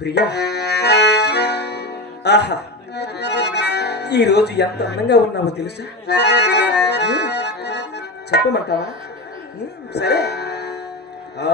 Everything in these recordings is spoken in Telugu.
ప్రియా, ఆహా, ఈరోజు ఎంత అందంగా ఉన్నావో తెలుసా? చెప్పమంటావా? సరే. ఆ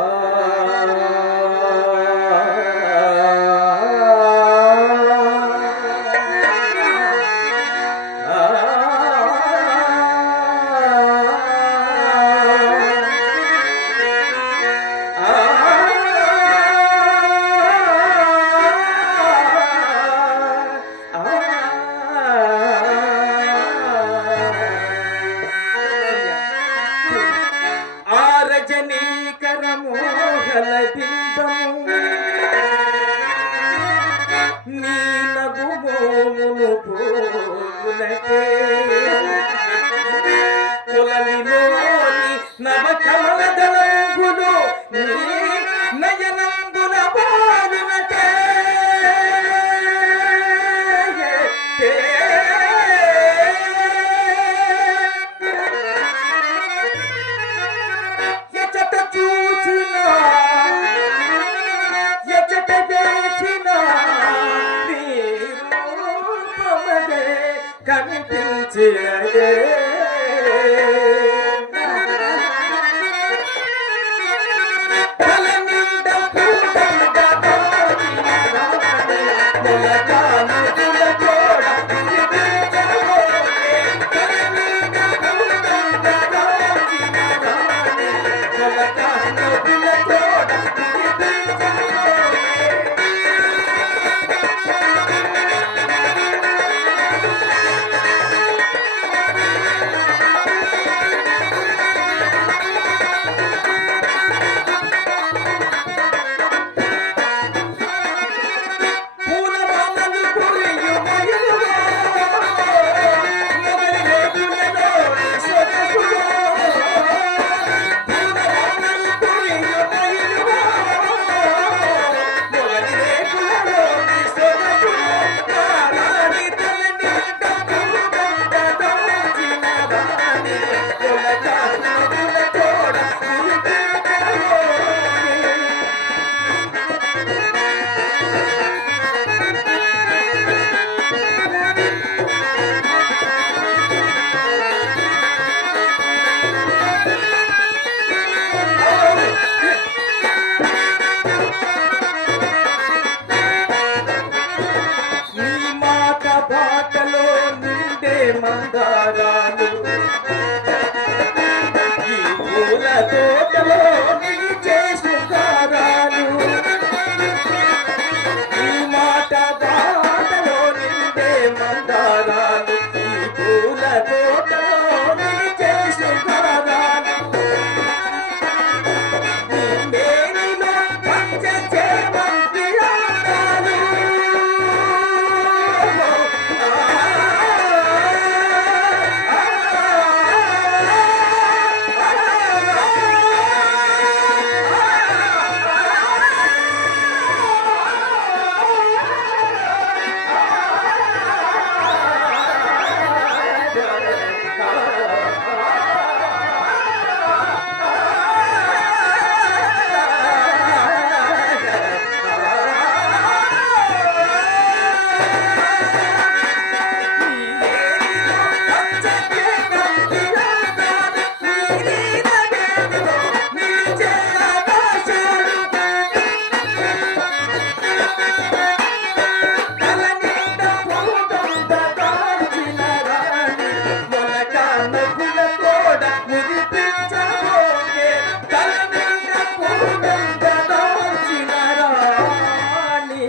తోడ మురిపించబోకే తల మీద పూనందదాల్చిన రాణి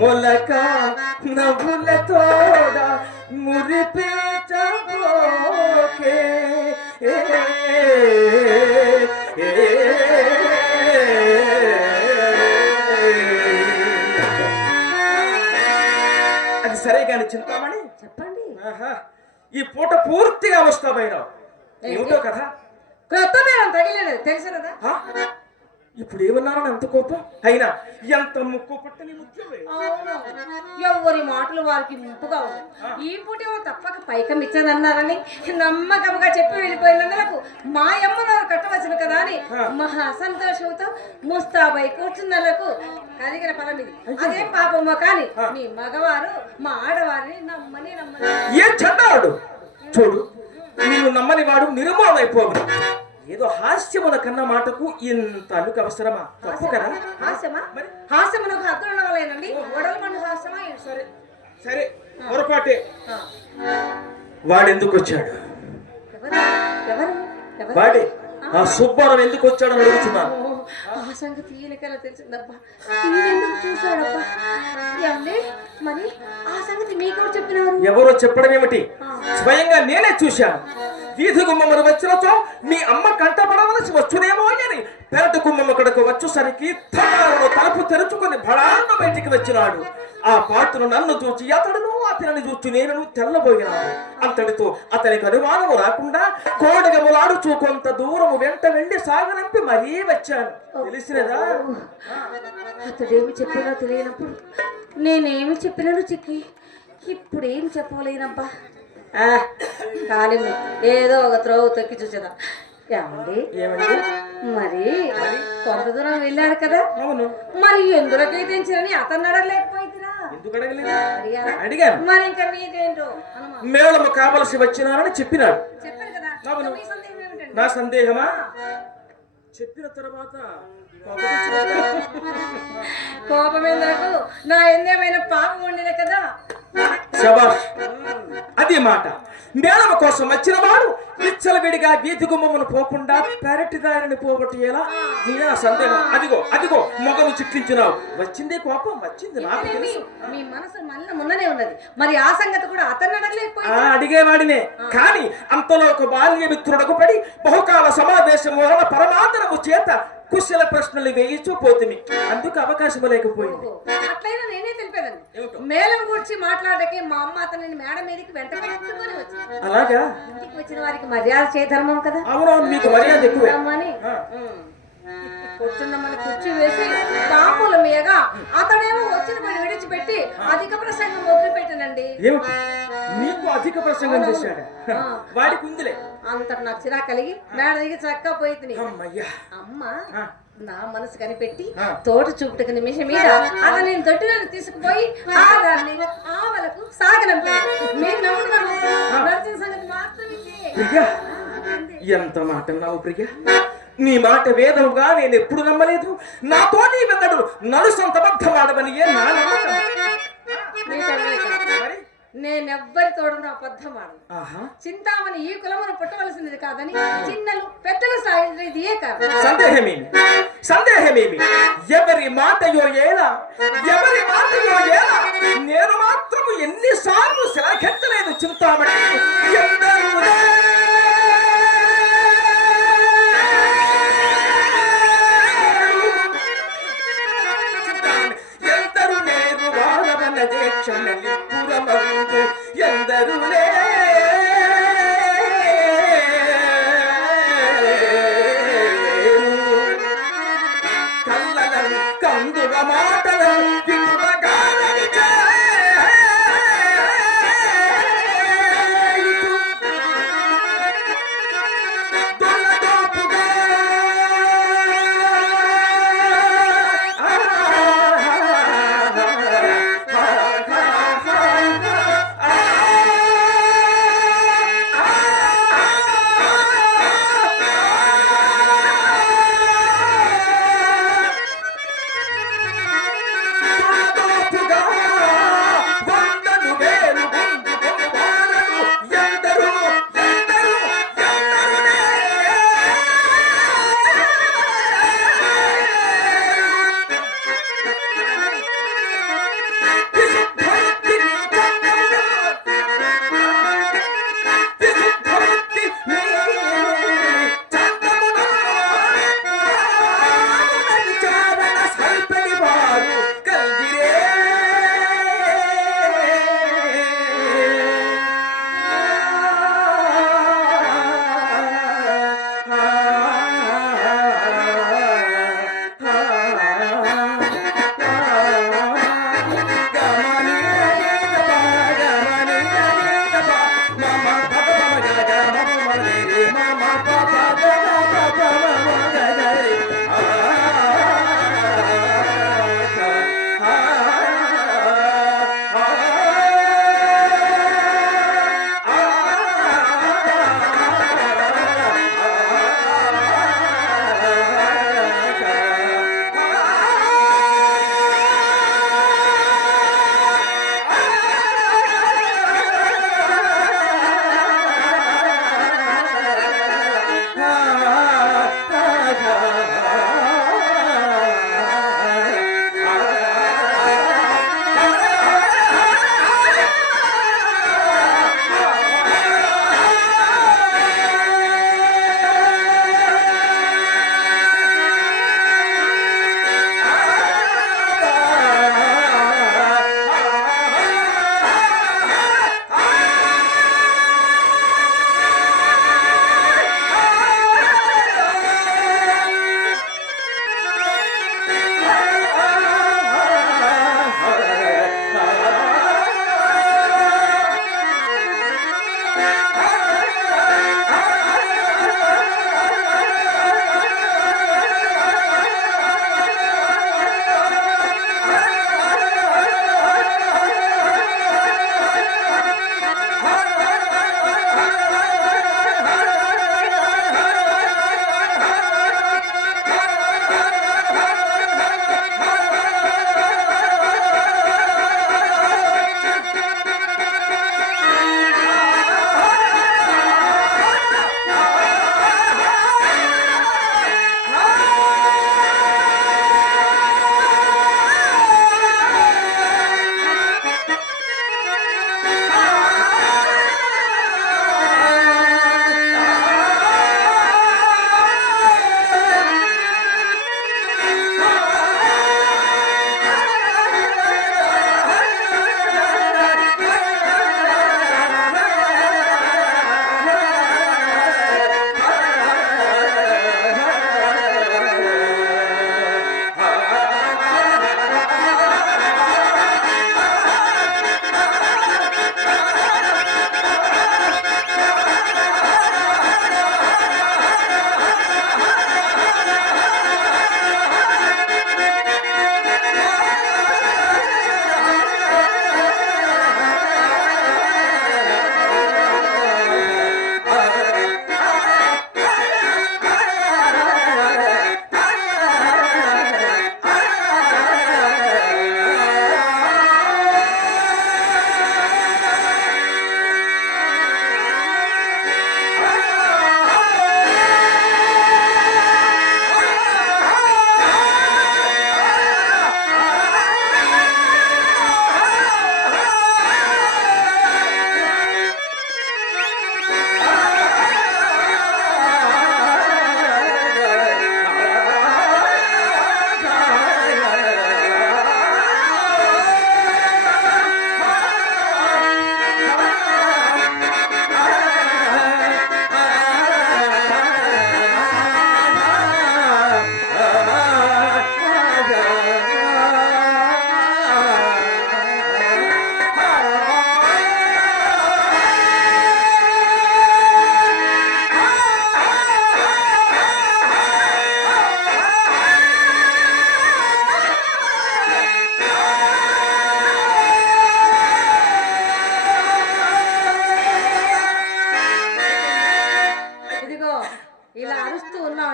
మొలక నవ్వుల తోడ మురిపించబోకే అది సరే కానీ చింతామణి చెప్పండి. ఈ పూట పూర్తిగా అవస్థపోయినావు. ఏమిటో కదా క్రొత్త మేడం తగిలేదు తెలుసు కదా. ఇప్పుడు ఏమన్నారని ఎంత కోపం అయినా ఎంత ముక్కు పట్టని ముఖ్యమే. ఎవరి మాటలు వారికి ముప్పుగా ఉంది. ఈ పూట తప్పక పైకం ఇచ్చదన్నారని నమ్మకంగా చెప్పి వెళ్ళిపోయినందులకు మా అమ్మ వారు కట్టవచ్చును కదా అని మహా సంతోషంతో ముస్తాబై కూర్చున్నలకు కలిగిన ఫలం ఇది. అదేం పాపమ్మో కానీ మీ మగవారు మా ఆడవారిని నమ్మని నమ్మని ఏ చండాడు చూడు. మీరు నమ్మని వాడు నిర్మూలన అయిపోవు. ఏదో హాస్యమున కన్న మాటకు ఇంత అలుకు అవసరమా? తప్పు కదా. హాస్యమా? హాస్యమునకు హద్దులు ఉండవాలేనండి. గొడవల పండు హాస్యమా? సరే సరే పొరపాటే. వాడెందుకు వచ్చాడు? వాడే ఆ సుబ్బారావు ఎందుకు వచ్చాడని అడుగుతున్నాను. ఆ సంగతి ఈయనకలా తెలిసిందబ్బా. ఈయనెందుకు చూశాడబ్బా? ఏమండి మరి ఆ సంగతి మీకెవరు చెప్పినారు? ఎవరో చెప్పడం ఏమిటి, స్వయంగా నేనే చూశాను. వీధి గుమ్మమ్మను వచ్చినతో మీ అమ్మ కంటపడవలసి వచ్చునేమో అని పెరటి గుమ్మమ్మ కడకు వచ్చేసరికి తలుపు తెరుచుకొని బడాన్న బయటికి వచ్చినాడు. ఆ పాత్రను నన్ను చూచి అతడును అతనిని చూచి నేను తెల్లబోయినాడు. అంతటితో అతనికి అనుమానము రాకుండా కోడగములాడుచూ కొంత దూరము వెంట వెళ్ళి సాగనంపి మరీ వచ్చాను. తెలిసినదా? అతడేమి చెప్పినా తెలియనప్పుడు నేనేమి చెప్పినాను చిక్కి ఇప్పుడేం చెప్పలేనబ్బా. కానీ ఏదో ఒక త్రోవ తొక్కి చూసేదా. ఏమండి మరి కొంత దూరం వెళ్ళాడు కదా, మరి ఎందులోకి తెంచిరని అతను అడగలేకపోయిందిరా. మరి ఇంకా మీకేంటో మేళము కావలసి వచ్చినారని చెప్పినాడు. చెప్పాను కదా. నా సందేహమా? చెప్పిన తర్వాత కోపమేందుకు? నా ఎందేమైనా పాపం ఉండిన కదా. శబాష్, అది మాట. మేళమ కోసం వచ్చిన వాడు విచ్చలవిడిగా వీధి గుమ్మమును పోకుండా పెరటి దారిని పోగొట్టి ఎలా? నా సందేహం. అదిగో అదిగో మొగను చిట్లించినావు. వచ్చిందే కోపం, వచ్చింది నాకు తెలుసు. మీ మనసు మళ్ళీ మున్ననే ఉన్నది. మరి ఆ సంగతి కూడా అతన్ని అడగలేకపోయి అడిగేవాడినే. కానీ అంతలో ఒక బాల్య మిత్రుడకు పడి బహుకాల సమావేశం వలన పరమాదరము చేత కుశల ప్రశ్నలు వేయిచూ పోతుంది. అందుకు అవకాశం లేకపోయింది. అట్లయినా నేనే తెలిపేదండి. మేళం గురించి మాట్లాడకే మా అమ్మ అతనిని మేడ మీదకి వెంట పెట్టుకొని వచ్చింది. అలాగా? ఇంటికి వచ్చిన వారికి మర్యాద చేయధర్మం కదా. అవునవును, మీకు మర్యాద ఎక్కువే. కూర్చున్నామని కుర్చీ వేసి తాంబూల మీయగా అతడేమో వచ్చిన పని విడిచిపెట్టి అధిక ప్రసంగం మొదలు పెట్టానండి. నీకు అధిక ప్రసంగం చేశాడు. వాడికి ఉందిలే. అంతటి నాకు చిరా కలిగి మేడ దిగి చక్కగా పోయింది. అమ్మ నా మనసు కనిపెట్టి తోట చూపుటకు నిమిషం మీద అతని తొట్టిలను తీసుకుపోయి ఆదాన్ని ఆవలకు సాగనంపి మీరు నవ్వుతున్నారు సంగతి మాత్రమే. ఎంత మాట అన్నావు ప్రియ. నీ మాట వేదముగా నేను ఎప్పుడు నమ్మలేదు. నాతో నీ వెంగడు నడుసంత బద్ధమాడవని ఏ నా నమ్మకం. నేనెవ్వరి తోడను అబద్ధమాడను. చింతామణి ఈ కులమును పుట్టవలసింది కాదని చిన్నలు పెద్దలు సాగింది ఇదే కాదు. సందేహమేమి సందేహమేమి? ఎవరి మాటయో ఏలా, ఎవరి మాటయో ఏలా. నేను మాత్రము ఎన్నిసార్లు శిలాకెత్తలేదు చింతామణి. కందువ మాటలు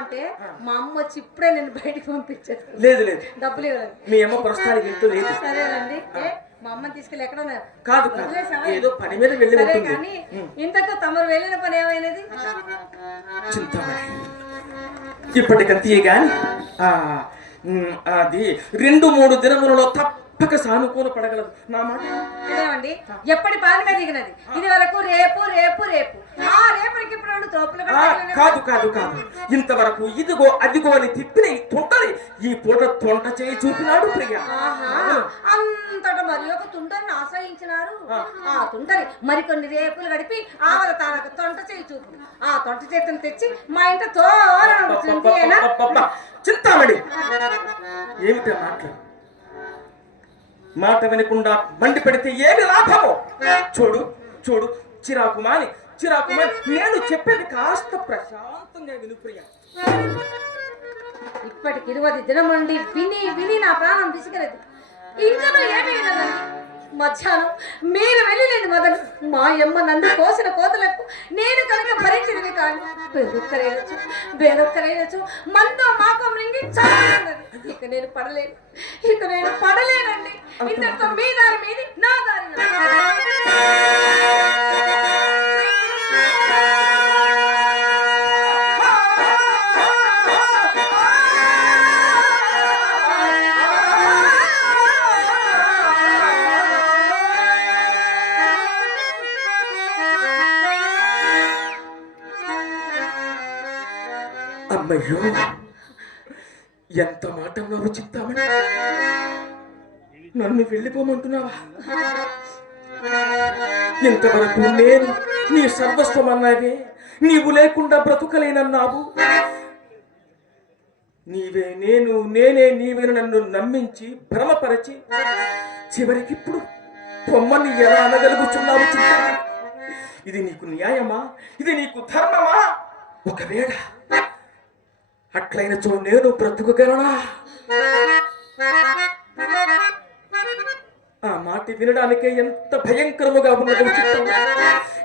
అంటే మా అమ్మ వచ్చి ఇప్పుడే నేను బయటికి పంపించాను. లేదు లేదు, డబ్బులు ఇవ్వాలి. మీ అమ్మ ప్రస్తుతానికి ఇంట్లో లేదు. సరేనండి, మా అమ్మని తీసుకెళ్ళి ఎక్కడ కాదు ఏదో పని మీద వెళ్ళి సరే కానీ ఇంతకు తమరు వెళ్ళిన పని ఏమైనది? చింతమణి ఇప్పటికంతే గాని అది 2-3 దినములలో తప్పక సానుకూల పడగలదు నా మాట. ఇదేమండి ఎప్పటి పాలన దిగినది ఇది వరకు రేపు రేపు రేపు ఆ రేపటికి ఇప్పుడు తోపులు కాదు కాదు కాదు ఇంతవరకు ఇదిగో అదిగో అని తిప్పిన ఈ తొంటని ఈ పూట తొంట చేయి చూపినాడు ప్రియ. అంతట మరి ఒక తుంటని ఆశ్రయించినారు. ఆ తుంటని మరికొన్ని రేపులు గడిపి ఆవల తానకు తొంట చేయి చూపు ఆ తొంట చేతిని తెచ్చి మా ఇంట చింతామణి ఏమిటా మాటలు? మాట వినకుండా బండి పెడితే ఏమి లాభమో? చూడు చూడు చిరాకుమాని చిరాకుమాని నేను చెప్పేది కాస్త ప్రశాంతంగా విను ప్రియ. ఇప్పటికి 20 దినం నుండి విని విని నా ప్రాణం విసిగలేదు. ఇంకా ఏమీ వినదండి. మధ్యాహ్నం మీరు వెళ్ళలేని మొదలు మా అమ్మ నన్ను కోసిన కోతలకు నేను కనుక భరించినవి కానీ వేరొక్కరైనచ్చు మనతో మాకం రింగి చాలన్నది. ఇక నేను పడలేనండి. ఇంతటితో మీ దారి మీది నా దారి. అమ్మయ్యో ఎంత మాట అన్నావు చింతామణి, నన్ను వెళ్ళిపోమంటున్నావా? ఇంతవరకు నేను నీ సర్వస్వం అన్నావే, నీవు లేకుండా బ్రతుకలేనన్నావు. నీవే నేను నేనే నీవే నన్ను నమ్మించి భ్రమపరచి చివరికి ఇప్పుడు పొమ్మని ఎలా అనగలుగుతున్నావు చింతామణి? ఇది నీకు న్యాయమా? ఇది నీకు ధర్మమా? ఒకవేళ అట్లయినచో నేను బ్రతుకుగలనా? ఆ మాట వినడానికే ఎంత భయంకరముగా ఉన్నదో చిత్తం.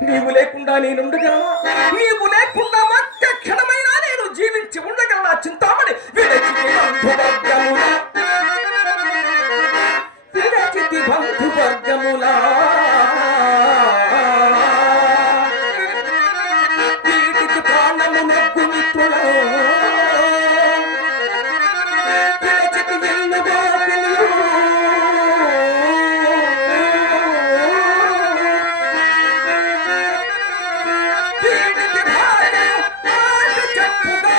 నీవు లేకుండా నేనుండగలనా? నీవు లేకుండా ఒక్క క్షణమైనా నేను జీవించి ఉండగలనా? చింతామణి విడచితి బంధువర్గములా, విడచితి బంధువర్గములా, వీటికి ప్రాణము నొగ్గు మిత్రులలో, విడచితి ఎన్నుగో పిల్లు, వీటికి భార్య మాట చెప్పుగా,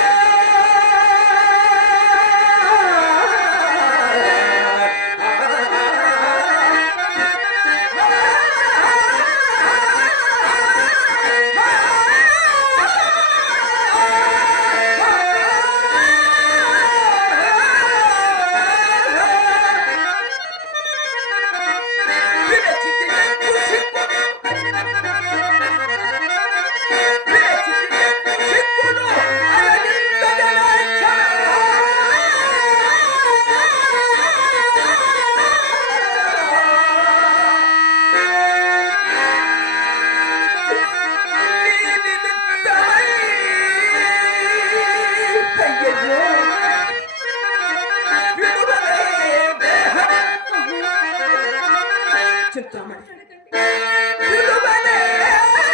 విడచితి ఎన్ను సిగ్గును, విడచితి ఎన్ను సిగ్గును, అలగిందగలే క్షణమా. నీ నిమిత్తమై అయ్యయ్యో విడుదలే దేహం. చింతామణి విడుదలే దేహము.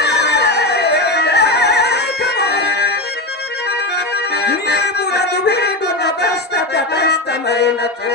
నీవు నన్ను వీడున కష్టమైనచో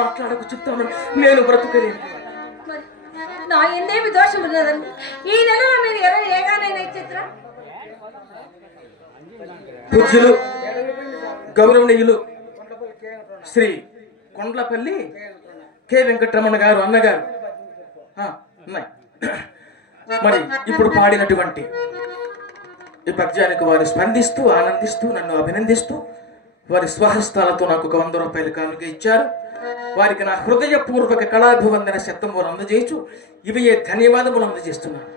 మాట్లాడకు చిత్తామణి, నేను బ్రతుకలేను. మరి నా ఎన్నేమి దోషం ఉన్నదండి? ఈ నెలలో మీరు ఎవరు ఏగానైనా చిత్ర పూజ్యులు గౌరవనీయులు శ్రీ కొండ్లపల్లి కె వెంకటరమణ గారు అన్నగారు ఉన్నాయి. మరి ఇప్పుడు పాడినటువంటి ఈ పద్యానికి వారు స్పందిస్తూ ఆనందిస్తూ నన్ను అభినందిస్తూ వారి స్వహస్తాలతో నాకు 100 రూపాయలు కానుక ఇచ్చారు. వారికి నా హృదయపూర్వక కళాభివందన శబ్దం వారు అందజేయచ్చు. ఇవి ఏ ధన్యవాదములు అందజేస్తున్నాను.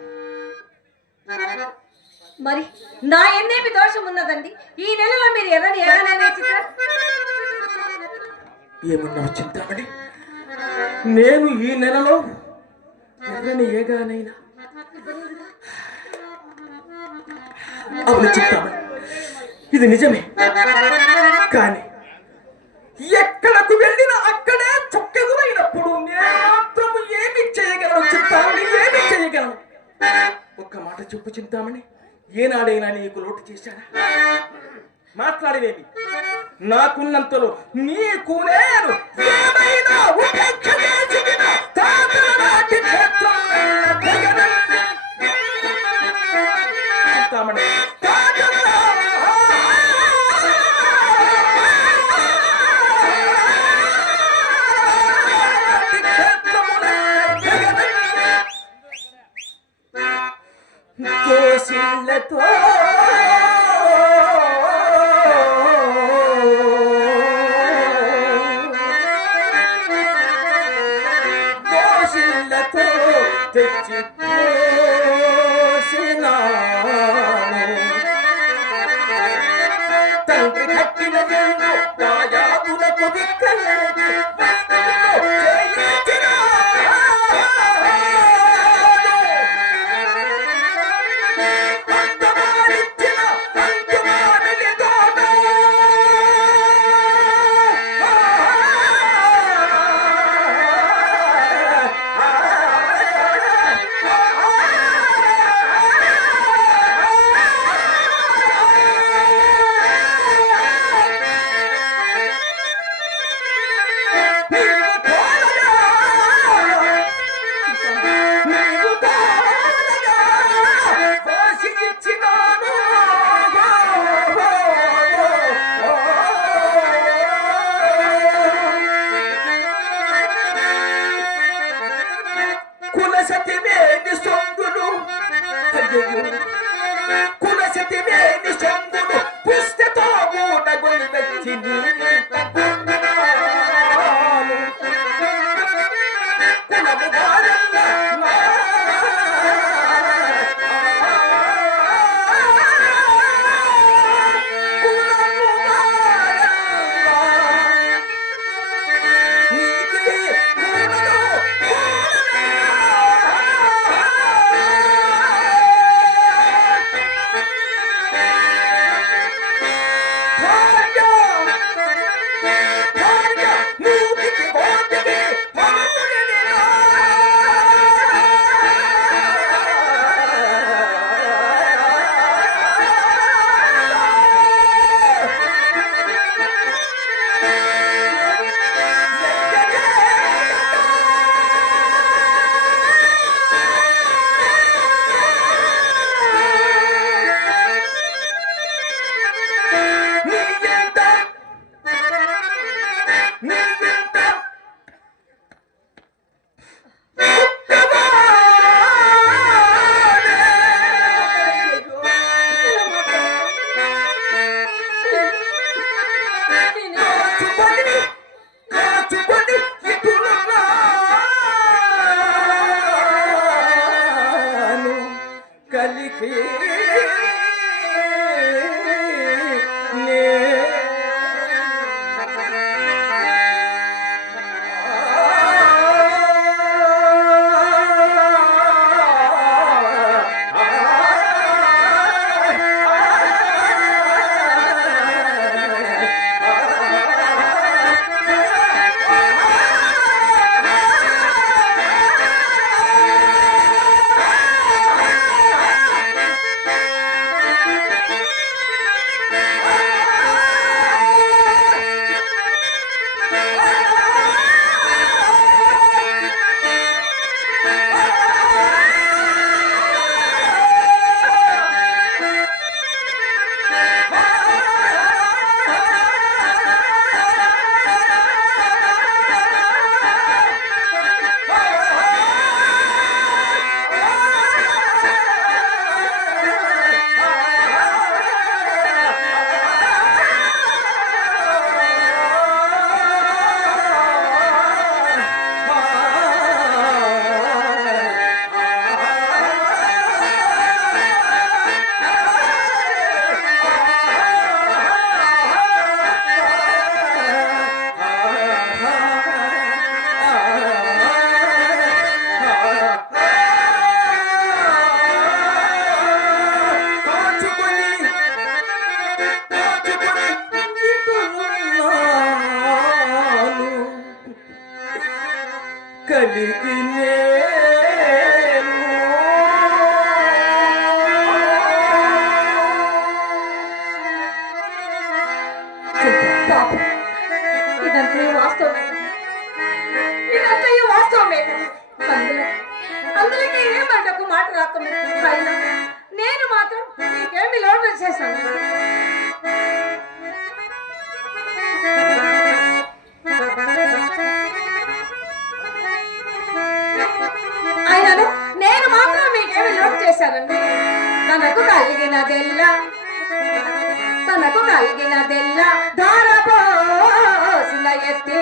మరి నా ఎన్నేమి దోషం ఉన్నదండి? ఈ నెలలో మీరు ఎవరు ఏగానైనా చిత్ర ఏమన్నావు చింతామణి? నేను ఈ నెలలో ఎర్రని ఏగానైనా? అవును చింతామణి, ఇది నిజమే. కానీ ఎక్కడకు వెళ్ళినా అక్కడే చొక్కెదురైనప్పుడు నేను మాత్రము ఏమి చేయగలను చింతామణి? ఏమి చేయగలను? ఒక్క మాట చెప్పు చింతామణి, ఏనాడైనా నీకు లోటు చేశానా? మాట్లాడేవేమి? నాకున్నంతలో నీకు నేను ఏమైనా ఉపేక్ష చేసిన తాతల నాటి చింతామణి దోషిళ్ళతో తెచ్చి తండ్రి కట్టిన జల్లు దాయాదులకు దిక్కలేని కలిగినదెల్ల తనకు కలిగినదెల్ల ధారపోసిన ఎత్తి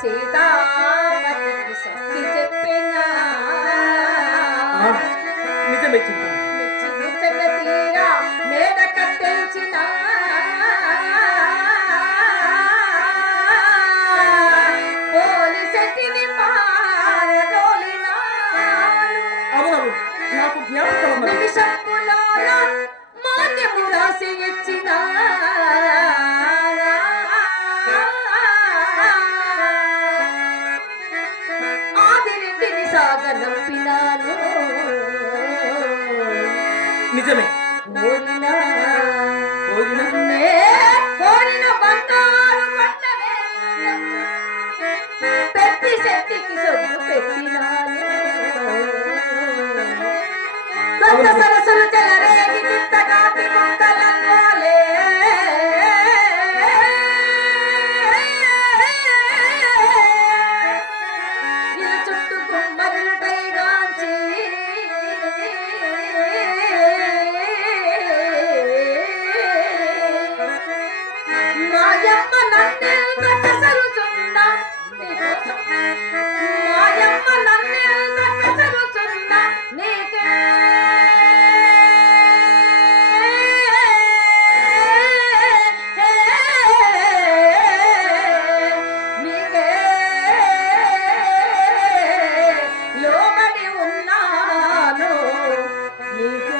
సీతాపతికి స్వస్తి చెప్పిన నిజమే చింత. మెచ్చి ముచ్చట తీరా మేడ కట్టెల్చిన పోలీసెట్టిని పారదోలినాడు. అవునవును నాకు జ్ఞాపకం ఉన్నది. నిమిషములోన మాన్యము రాసి ఇచ్చిన ఆదిరింటిని సాగనంపినాను. నిజమే కోరిన కోరిన కోరిన బంగారు పట్టనే పెట్టి శక్తికి సొమ్ము పెట్టినాను. కొత్త సరస్సులు చెలరేగి చిత్తగాతి మొక్కలే ఇలా చుట్టూ కుమ్మరుటైగాంచి మాయమ్మ నన్నెంత కసరుచున్నా నీకోసం మాయమ్మ నన్నెంత కసరుచున్నా నీకే నీకే లోబడి ఉన్నాను నీకే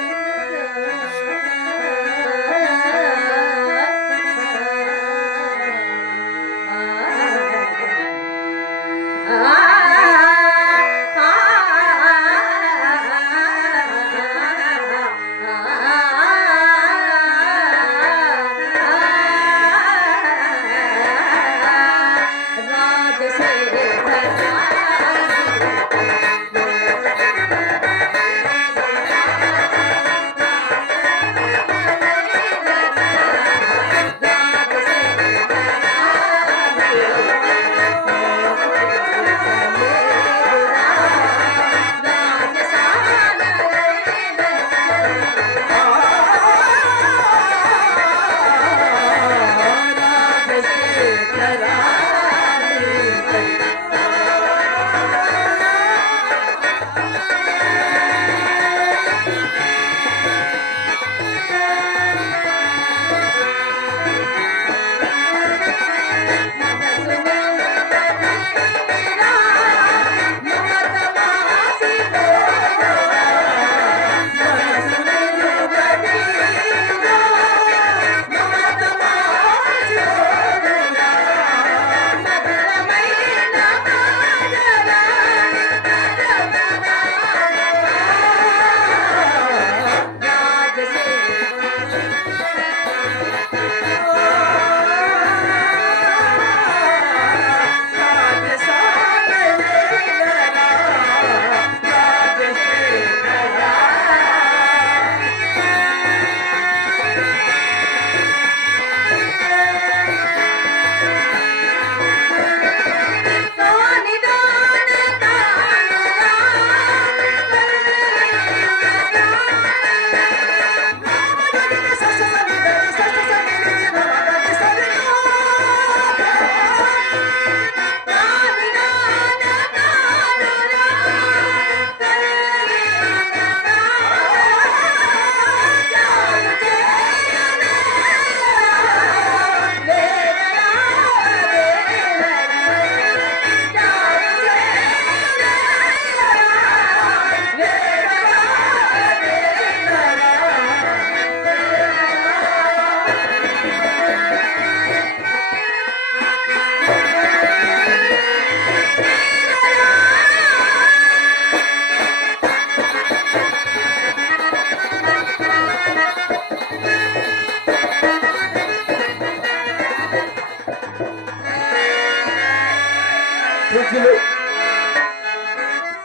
పూజ్యులు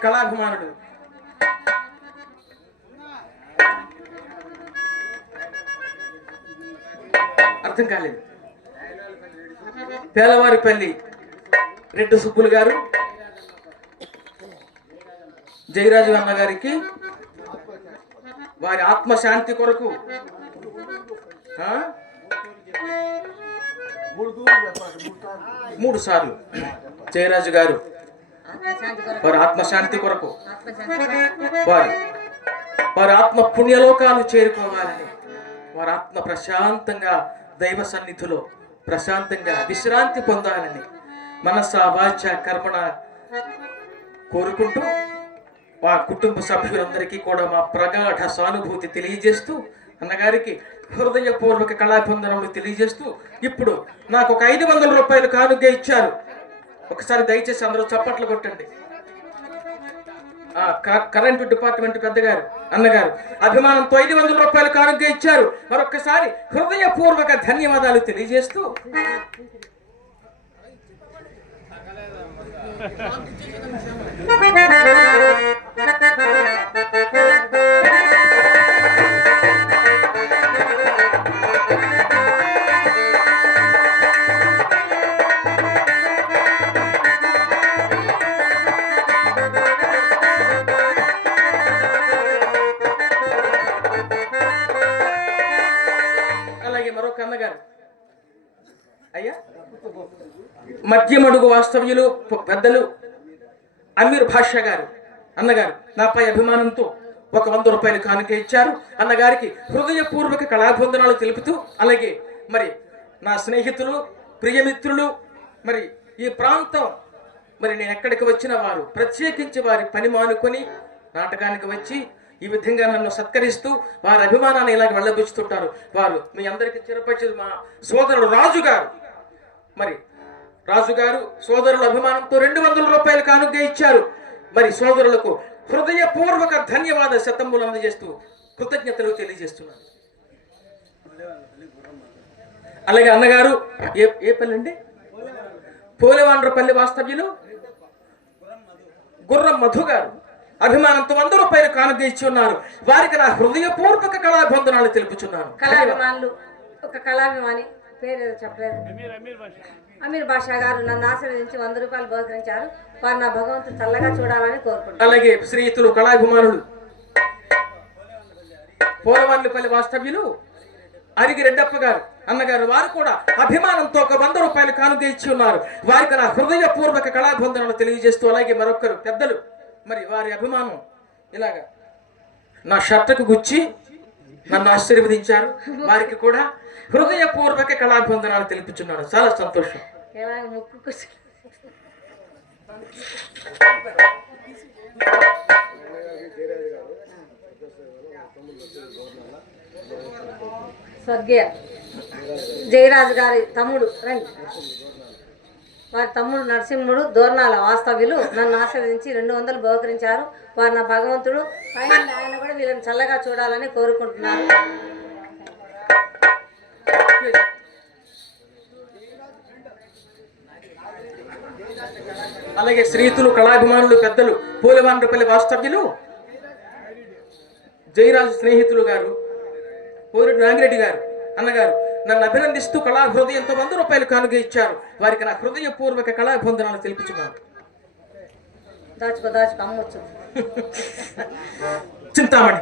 కళాభిమానుడు అర్థం కాలేదు. పేలవారిపల్లి రెడ్డి సుబ్బులు గారు జయరాజు అన్న గారికి వారి ఆత్మశాంతి కొరకు ఆ? 3 సార్లు జయరాజు గారు వారి ఆత్మశాంతి కొరకు వారి ఆత్మ పుణ్యలోకాలు చేరుకోవాలని, వారి ఆత్మ ప్రశాంతంగా దైవ సన్నిధిలో ప్రశాంతంగా విశ్రాంతి పొందాలని మనస వాచ కర్మణ కోరుకుంటూ మా కుటుంబ సభ్యులందరికీ కూడా మా ప్రగాఢ సానుభూతి తెలియజేస్తూ, అన్నగారికి హృదయపూర్వక కళాబంధనములు తెలియజేస్తూ, ఇప్పుడు నాకు ఒక 500 రూపాయలు కానుక ఇచ్చారు. ఒకసారి దయచేసి అందరూ చప్పట్లు కొట్టండి. కరెంటు డిపార్ట్మెంట్ పెద్దగారు అన్నగారు అభిమానంతో 500 రూపాయలు కానుక ఇచ్చారు. మరొక్కసారి హృదయపూర్వక ధన్యవాదాలు తెలియజేస్తూ అన్నగారు అయ్యా మధ్యమడుగు వాస్తవ్యులు పెద్దలు అమీర్ భాషా గారు అన్నగారు నాపై అభిమానంతో ఒక 100 రూపాయలు కానుక ఇచ్చారు. అన్నగారికి హృదయపూర్వక కళాబంధనాలు తెలుపుతూ, అలాగే మరి నా స్నేహితులు ప్రియమిత్రులు మరి ఈ ప్రాంతం మరి నేను ఎక్కడికి వచ్చిన వారు ప్రత్యేకించి వారి పని మానుకొని నాటకానికి వచ్చి ఈ విధంగా నన్ను సత్కరిస్తూ వారి అభిమానాన్ని ఇలాగ వెళ్ళబుచ్చుతుంటారు. వారు మీ అందరికీ చిరపరిచితులు మా సోదరుడు రాజు గారు. మరి రాజుగారు సోదరుల అభిమానంతో 200 రూపాయలు కానుక ఇచ్చారు. మరి సోదరులకు హృదయపూర్వక ధన్యవాద శతములు అందజేస్తూ కృతజ్ఞతలు తెలియజేస్తున్నాను. అలాగే అన్నగారు ఏ పల్లి అండి? పోలేవాండ్రపల్లి వాస్తవ్యులు గుర్రం మధు గారు అభిమానంతో 100 రూపాయలు కానుక ఇచ్చి ఉన్నారు. వారికి నా హృదయపూర్వక కళాబంధనాలు తెలుపుచున్నాను. కళాభిమానులు ఒక కళాభిమాని పేరు చెప్పలేదు, అమీర్ బాషా గారు నన్ను ఆశీర్వదించి 100 రూపాయలు బహుకరించారు. వారు నా భగవంతుడు చల్లగా చూడాలని కోరుకుంటున్నాను. అలాగే శ్రీయుతులు కళాభిమానులు పోలవల్లిపల్లి వాస్తవ్యులు అరిగి రెడ్డప్ప గారు అన్నగారు వారు కూడా అభిమానంతో ఒక 100 రూపాయలు కానుక ఇచ్చి ఉన్నారు. వారికి నా హృదయపూర్వక కళాబంధనాలు తెలియజేస్తూ, అలాగే మరొకరు పెద్దలు మరి వారి అభిమానం ఇలాగా నా షర్టుకు గుచ్చి నన్ను ఆశీర్వదించారు. వారికి కూడా హృదయపూర్వక కళాబంధనాలు తెలుపుచున్నాను. చాలా సంతోషం. స్వర్గీయ జయరాజు గారి తమ్ముడు రండి, వారి తమ్ముడు నరసింహుడు దోర్నాల వాస్తవ్యులు నన్ను ఆశీర్వదించి 200 బహుకరించారు. వారు నా భగవంతుడు, ఆయన కూడా వీళ్ళని చల్లగా చూడాలని కోరుకుంటున్నారు. అలాగే శ్రీతులు కళాభిమానులు పెద్దలు పోలేవాండ్రపల్లి వాస్తవ్యులు జయరాజు స్నేహితులు గారు పోరెడ్డి నాగిరెడ్డి గారు అన్నగారు నన్ను అభినందిస్తూ కళా హృదయంతో 100 రూపాయలు కానుక ఇచ్చారు. వారికి నా హృదయపూర్వక కళాబంధనాలు తెలుపుచున్నాను. అమ్మొచ్చు చింతామణి,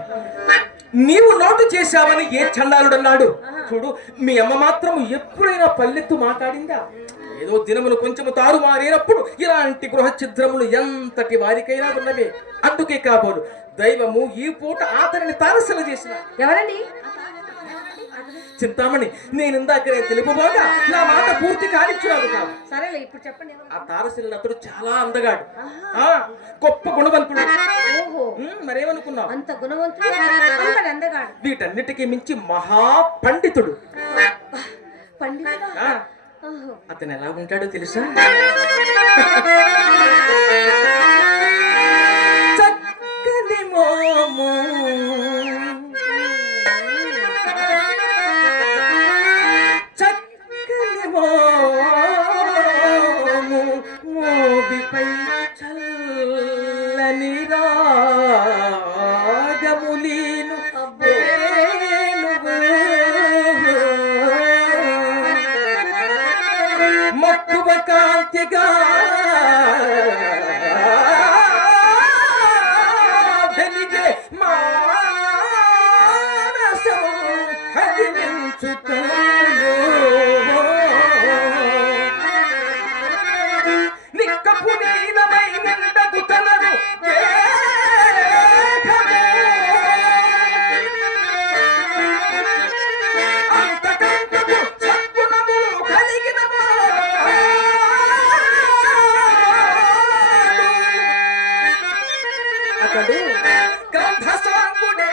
నీవు నోటు చేశావని ఏ చండాలుడన్నాడు? చూడు, మీ అమ్మ మాత్రం ఎప్పుడైనా పల్లెత్తు మాట్లాడిందా? ఏదో దినములు కొంచెము తారుమారేనప్పుడు ఇలాంటి గృహ ఛిద్రములు ఎంతటి వారికైనా ఉన్నవే. అందుకే కాబోలు దైవము ఈ పూట అతనిని తారసల చేసిన. ఎవరండి? చింతామణి, నేను ఇందాకనే తెలుపుబోగా నా మాట పూర్తి కానిచ్చున్నాను కాదు. సరేలే, ఇప్పుడు చెప్పండి. ఆ తారసిల్లి అతడు చాలా అందగాడు, గొప్ప గుణవంతుడు. మరేమనుకున్నావు? అంత గుణవంతుడు, అందగాడు, వీటన్నిటికీ మించి మహా పండితుడు. పండితుడా? అతను ఎలా ఉంటాడో తెలుసా? చక్కని మోము, చక్కని మోము, మోబిపై చల్లని రాగములీను మక్కువ కాంతిగా వెలిగే మానసము. హే జీవించుతాను నిక్కపు నీలమై నిండకు తనను అంతకంతకు సద్గుణములు కలిగిన అతడు గ్రంథసాంగుడే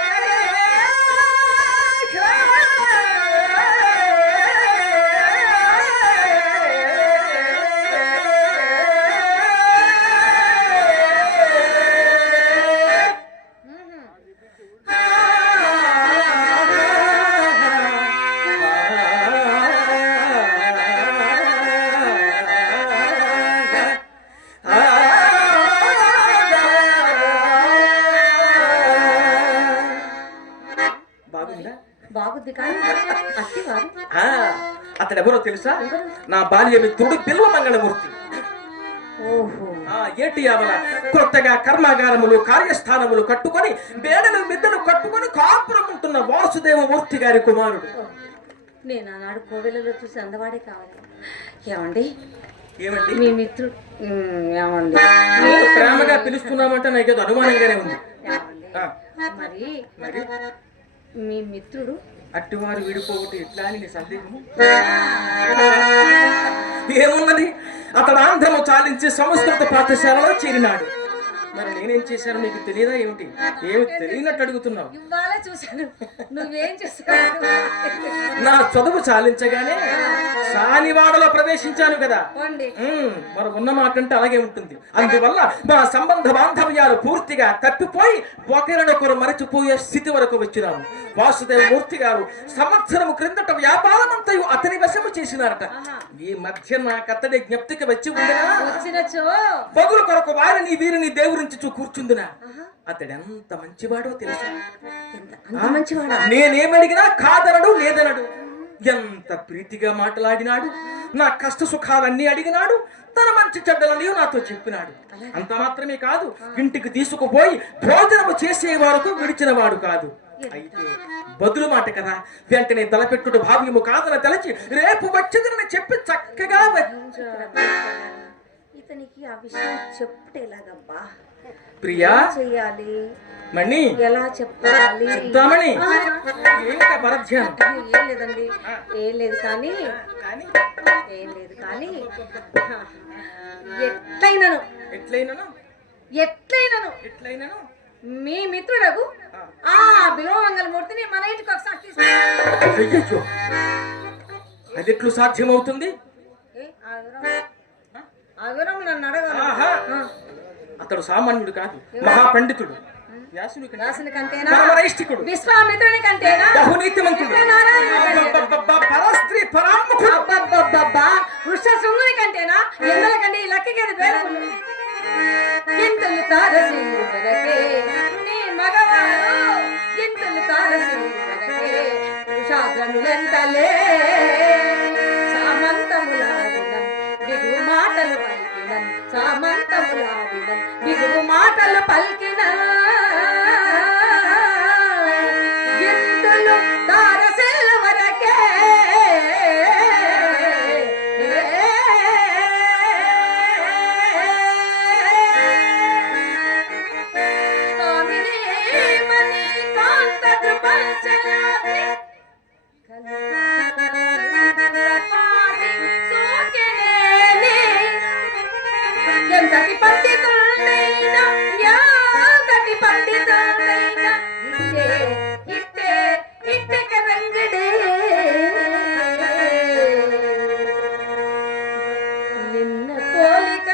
బాగుంది కానీ అట్టివారు అతడెవరో తెలుసా? నా బాల్య మిత్రుడు బిల్వ మంగళమూర్తి. ఓహో ఏటి ఆవల కొత్తగా కర్మాగారములు కార్యస్థానములు కట్టుకొని బేడలు మిద్దలు కట్టుకొని కాపురం ఉంటున్న వాసుదేవ మూర్తి గారి కుమారుడు. నేను ఆనాడు కోవెలలో చూసి అందవాడే కావాలి. ఏమండి ఏమండి మీ మిత్రుడు ఏమండి ప్రేమగా పిలుస్తున్నామంటే నాకేదో అనుమానంగానే ఉంది. మరి మరి మీ మిత్రుడు అట్టివారు విడిపోగొట్టి ఎట్లా అని నీ సందేహము ఏమున్నది? అతడు ఆంధ్రము చాలించి సంస్కృత పాఠశాలలో చేరినాడు. మరి నేనేం చేశాను నీకు తెలియదా ఏమిటి? ఏమి తెలియనట్టు అడుగుతున్నావు? ఇవాళ చూశాను. నువ్వేం చేస్తావు? నా చదువు చాలించగానే సానివాడలో ప్రవేశించాను కదా. మరి ఉన్న మాట అంటే అలాగే ఉంటుంది. అందువల్ల మా సంబంధ బాంధవ్యాలు పూర్తిగా తప్పిపోయి ఒకరినొకరు మరచిపోయే స్థితి వరకు వచ్చినాము. వాసుదేవ మూర్తి గారు సంవత్సరం క్రిందట వ్యాపారమంతయు అతని వశము చేసినారట. ఈ మధ్య నాకతడి జ్ఞప్తికి వచ్చి వచ్చినచో బదులు కొరకు వారిని వీరిని దేవురించి కూర్చుందినా. అతడెంత మంచివాడో తెలుసా? నేనేమడిగినా కాదనడు లేదనడు. ఎంత ప్రీతిగా మాట్లాడినాడు. నా కష్ట సుఖాలన్నీ అడిగినాడు. తన మంచి చెడ్డలని నాతో చెప్పినాడు. అంత మాత్రమే కాదు, ఇంటికి తీసుకుపోయి భోజనము చేసే వరకు విడిచినవాడు కాదు. అయితే బదులు మాట కదా, వెంటనే తలపెట్టుడు భావ్యము కాదని తలచి రేపు వచ్చేదని చెప్పి చక్కగా ఇతనికి ఆ విషయం చెప్తేలాగబ్బా ప్రియా చెయ్యాలి మణి ఎలా చెప్పాలి చెప్తామని పరధ్యానం ఏం లేదండి. ఏం లేదు కానీ ఎట్లయినను మీ మిత్రుడకు ఆ బిల్వమంగళమూర్తిని మన ఇంటికి ఒకసారి తీసుకు. అది ఎట్లు సాధ్యమవుతుంది? అతడు సామాన్యుడు కాదు, మహాపండితుడు. విశ్వామిత్రుని కంటేనా బహునీతిమంతుడు, పరస్త్రీ పరాముఖుడు, వృషశృంగుని కంటేనా ఎందుకంటే ఈ లక్కకి పేరు ఎంతలు తారసిల్లు వరకే నీ మగవారు ఎంతలు తారసిల్లు వరకే వృషాగ్రములెంతలే సామంతములాడినం బిగు మాటలు పలికినం సామంతములాడినం బిగు మాటలు పలికినం ఎంతలు తారసిల్లు వరకే ఎంతటి పండితులైనా ఎంతటి పండితులైనా ఇట్టే కరంగడే నిన్న పోలిక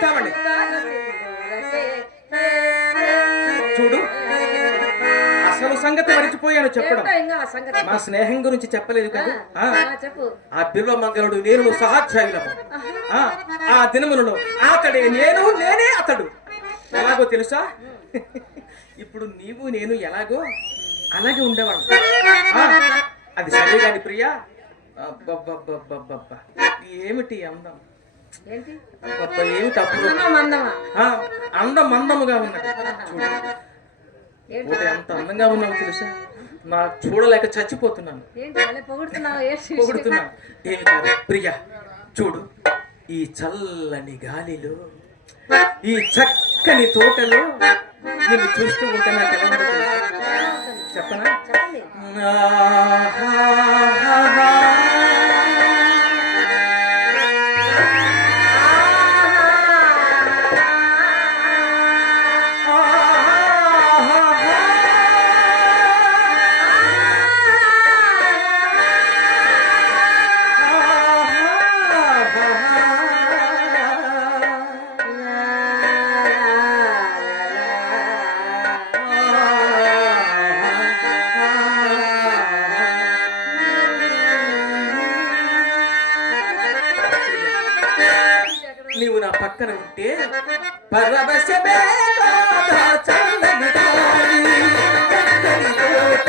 చెబుతామండి. చూడు, అసలు సంగతి మరిచిపోయాను చెప్పడం. మా స్నేహం గురించి చెప్పలేదు కదా. చెప్పు. ఆ బిల్వమంగళుడు నేను సహాధ్యాయులము. ఆ దినములలో అతడే నేను, నేనే అతడు. ఎలాగో తెలుసా? ఇప్పుడు నీవు నేను ఎలాగో అలాగే ఉండేవాడు. అది సరే కాని ప్రియా, ఏమిటి అందం, ఏంటి ఏమిటి అప్పుడు అందం మందముగా ఉన్నది. చూడు, ఎంత అందంగా ఉన్నావు తెలుసా? నాకు చూడలేక చచ్చిపోతున్నాను. పొగుడుతున్నా. ఏమి కాదు ప్రియా, చూడు, ఈ చల్లని గాలిలో, ఈ చక్కని తోటలో నిన్ను చూస్తూ ఉంటే నాకు ఎలా ఉందో తెలుసా? చెప్పనా? నీవు నా పక్కన ఉంటే పరవశమే కాదా, చల్లని గాలి, చక్కని తోట,